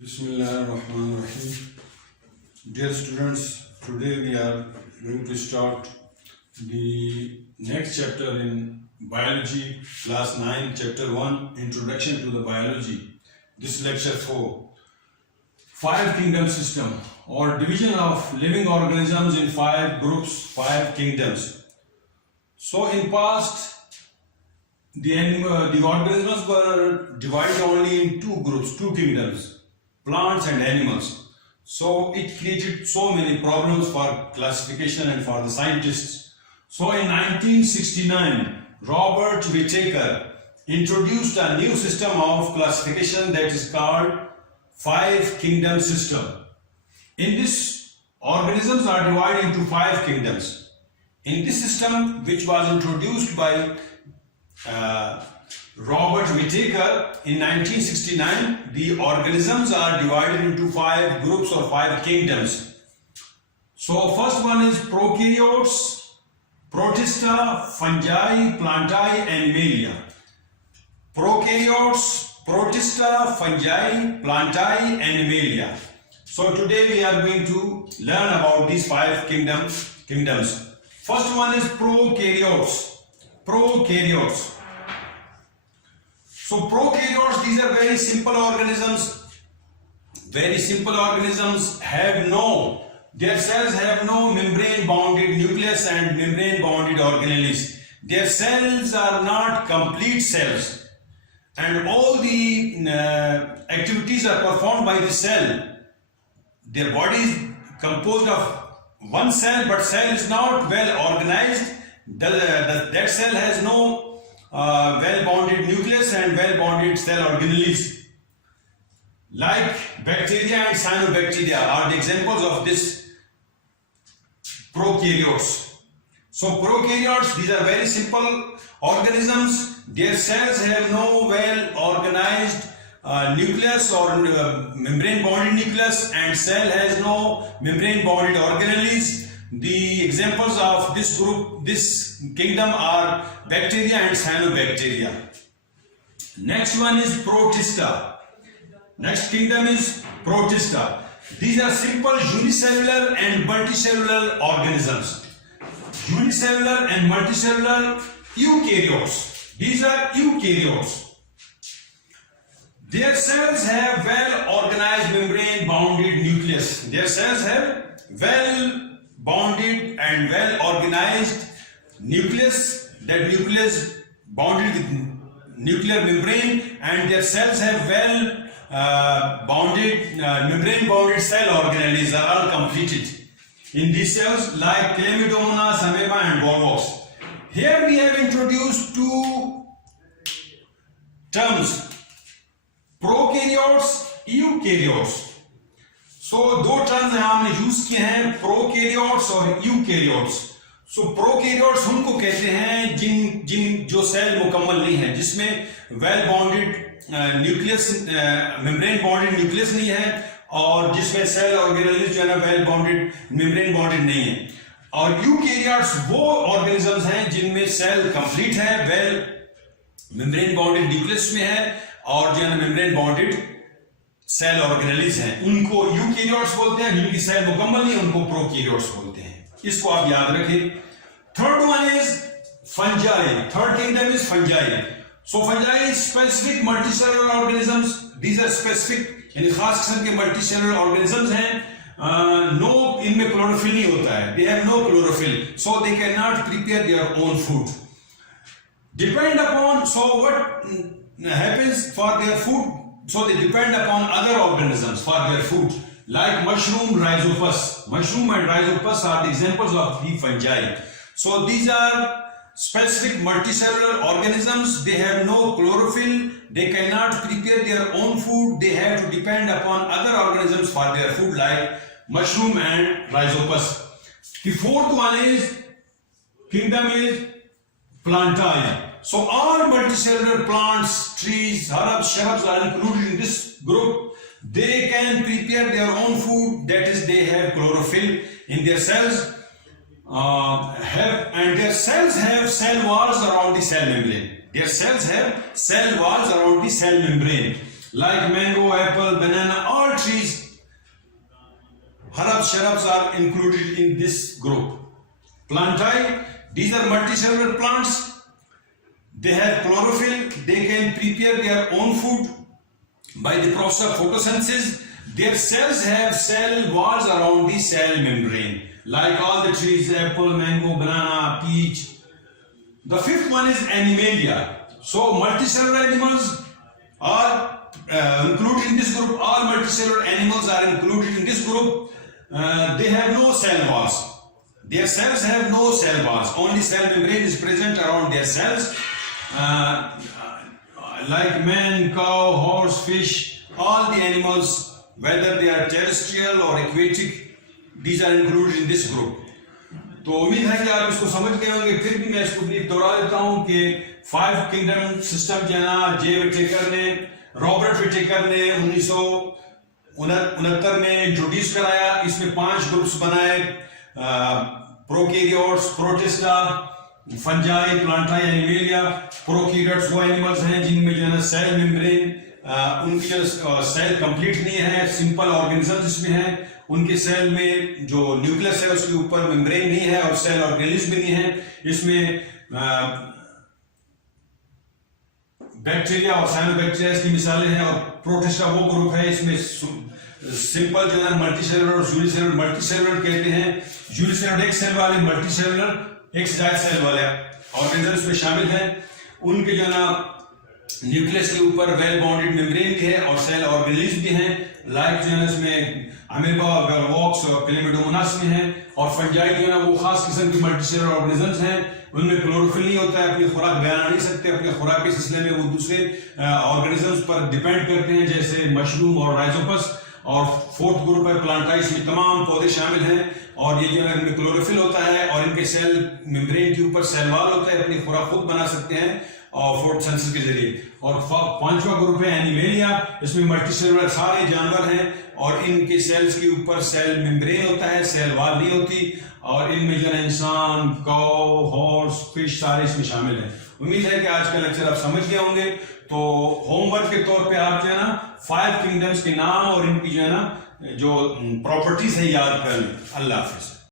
Bismillahirrahmanirrahim. Dear students, today we are going to start the next chapter in biology, class 9, chapter 1, Introduction to the Biology. This lecture 4. 5 kingdom system or division of living organisms in 5 groups, 5 kingdoms. So in past, the organisms were divided only in 2 groups, 2 kingdoms. Plants and animals. So it created so many problems for classification and for the scientists. So in 1969, Robert Whittaker introduced a new system of classification that is called 5 kingdom system. In this, organisms are divided into 5 kingdoms. In this system, which was introduced by Robert Whittaker in 1969, the organisms are divided into 5 groups or 5 kingdoms. So first one is Prokaryotes, Protista, Fungi, Plantain, Animalia. Prokaryotes, Protista, Fungi, Plantain, Animalia. So today we are going to learn about these 5 kingdoms. First one is Prokaryotes. Prokaryotes. So prokaryotes, these are very simple organisms. Very simple organisms their cells have no membrane bounded nucleus and membrane bounded organelles. Their cells are not complete cells. And all the activities are performed by the cell. Their body is composed of one cell, but cell is not well organized. That cell has no well-bounded nucleus and well-bounded cell organelles. Like bacteria and cyanobacteria are the examples of this prokaryotes. So prokaryotes, these are very simple organisms. Their cells have no well-organized nucleus or membrane-bounded nucleus, and cell has no membrane-bounded organelles. The examples of this kingdom are bacteria and cyanobacteria. Next one is Protista. Next kingdom is Protista. These are simple unicellular and multicellular organisms. Unicellular and multicellular eukaryotes. These are eukaryotes. Their cells have well-organized membrane-bounded nucleus. Their cells have well-bounded and well-organized nucleus. That nucleus bounded with nuclear membrane, and their cells have well-bounded membrane-bounded cell organelles are all completed. In these cells, like Chlamydomonas, amoeba, and volvox. Here we have introduced 2 terms: prokaryotes, eukaryotes. So 2 terms हमने use किए हैं, prokaryotes और eukaryotes. So prokaryotes उनको कहते हैं जिन जो cell मुकम्मल नहीं है, जिसमें well bounded nucleus, membrane bounded nucleus नहीं है, और जिसमें सेल ऑर्गेनेल्स जो है ना well bounded membrane bounded नहीं है. और eukaryotes वो ऑर्गेनिजम्स हैं जिनमें सेल कंप्लीट है, well membrane bounded न्यूक्लियस में है, और जो है ना membrane bounded सेल ऑर्गेनेल्स हैं. उनको यूकेरियोट्स बोलते हैं. जिनकी सेल मुकम्मल नहीं, उनको प्रोकैरियोट्स बोलते हैं. इसको आप याद रखें. Third one is fungi. Third kingdom is fungi. So fungi specific multicellular organisms. These are specific, यानी खास किस्म के मल्टीसेलुलर ऑर्गेनिजम्स हैं. नो इनमें क्लोरोफिल नहीं होता है. They have no chlorophyll, so they can not prepare their own food. Depend upon, so what happens for their food? So they depend upon other organisms for their food, like mushroom, rhizopus. Mushroom and rhizopus are the examples of the fungi. So these are specific multicellular organisms. They have no chlorophyll. They cannot prepare their own food. They have to depend upon other organisms for their food, like mushroom and rhizopus. The fourth one is kingdom is Plantain. So all multicellular plants, trees, herbs, shrubs are included in this group. They can prepare their own food, that is, they have chlorophyll in their cells, and their cells have cell walls around the cell membrane. Their cells have cell walls around the cell membrane. like mango, apple, banana, all what trees? Herbs, shrubs are included in this group. Plantain, these are multicellular plants. They have chlorophyll. They can prepare their own food by the process of photosynthesis. Their cells have cell walls around the cell membrane, like all the trees, apple, mango, banana, peach. The fifth one is Animalia. So multicellular animals are included in this group. All multicellular animals are included in this group. They have no cell walls. Their cells have no cell walls. Only cell membrane is present around their cells. Like man, cow, horse, fish, all the animals, whether they are terrestrial or aquatic, these are included in this group. تو امید ہے کہ آپ اس کو سمجھ گئے ہوں گے. پھر بھی میں اس کو بریف دوہرا دیتا ہوں کہ 5 کنگڈم سسٹم جو ہے نا جے وٹیکر نے, رابرٹ وٹیکر نے 1969 میں انٹروڈیوس کرایا. اس میں 5 گروپس بنائے: پروکیریوٹس, پروٹسٹا, فنجائی, پلانٹائی, اینیمیلیا. پروکیریوٹس وہ اینیملز ہیں جن میں جو ہے نا سیل ممبرین, ان کی جو سیل کمپلیٹ نہیں ہے, سمپل آرگنزمز اس میں ہیں. ان کے سیل میں جو نیوکلس ہے اس کے اوپر ممبرین نہیں ہے اور سیل آرگنیلز بھی نہیں ہے. اس میں بیکٹیریا اور سائنو بیکٹیریا اس کی مثالیں ہیں. اور پروٹسٹا وہ گروپ ہے, اس میں سمپل جو ہے ملٹی سیلولر اور یونی سیلولر. ملٹی سیلولر کہتے ہیں یونی سیلولر ایک سیل والے, ملٹی سیلولر ایک سے زائد سیل والے آرگنیزمز میں شامل ہیں. ان کے جو ہے نا نیوکلس کے اوپر ویل باؤنڈیڈ ممبرین بھی ہے اور سیل آرگنیلز بھی ہیں, لائک جو ہے اس میں امیبا, ویلواکس اور کلیمیڈوموناس میں ہیں. اور فنجائی جو ہے نا وہ خاص قسم کی ملٹی سیلولر آرگنیزمز ہیں. ان میں کلوروفل نہیں ہوتا ہے, اپنی خوراک بنا نہیں سکتے. اپنی خوراک کے سلسلے میں وہ دوسرے آرگنیزمز پر ڈیپینڈ کرتے ہیں, جیسے مشروم اور رائزوپس. اور 4th گروپ ہے پلانٹائی, اس میں تمام پودے شامل ہیں. اور یہ جو ہے ان میں کلوروفل ہوتا ہے اور ان کے سیل ممبرین کے اوپر سیل وال ہوتا ہے, اپنی خوراک خود بنا سکتے ہیں اور فوٹوسنتھسس کے ذریعے. اور 5واں گروپ ہے اینیمیلیا. اس میں ملٹی سیلولر سارے جانور ہیں اور ان کے سیلز کے اوپر سیل ممبرین ہوتا ہے, سیل وال نہیں ہوتی. اور ان میں جو ہے انسان, کاؤ, ہارس, فش سارے اس میں شامل ہیں. امید ہے کہ آج کا لیکچر آپ سمجھ گئے ہوں گے. تو ہوم ورک کے طور پہ آپ جو ہے نا 5 کنگڈمز کے نام اور ان کی جو ہے نا جو پراپرٹیز ہیں یاد کر لیں. اللہ حافظ.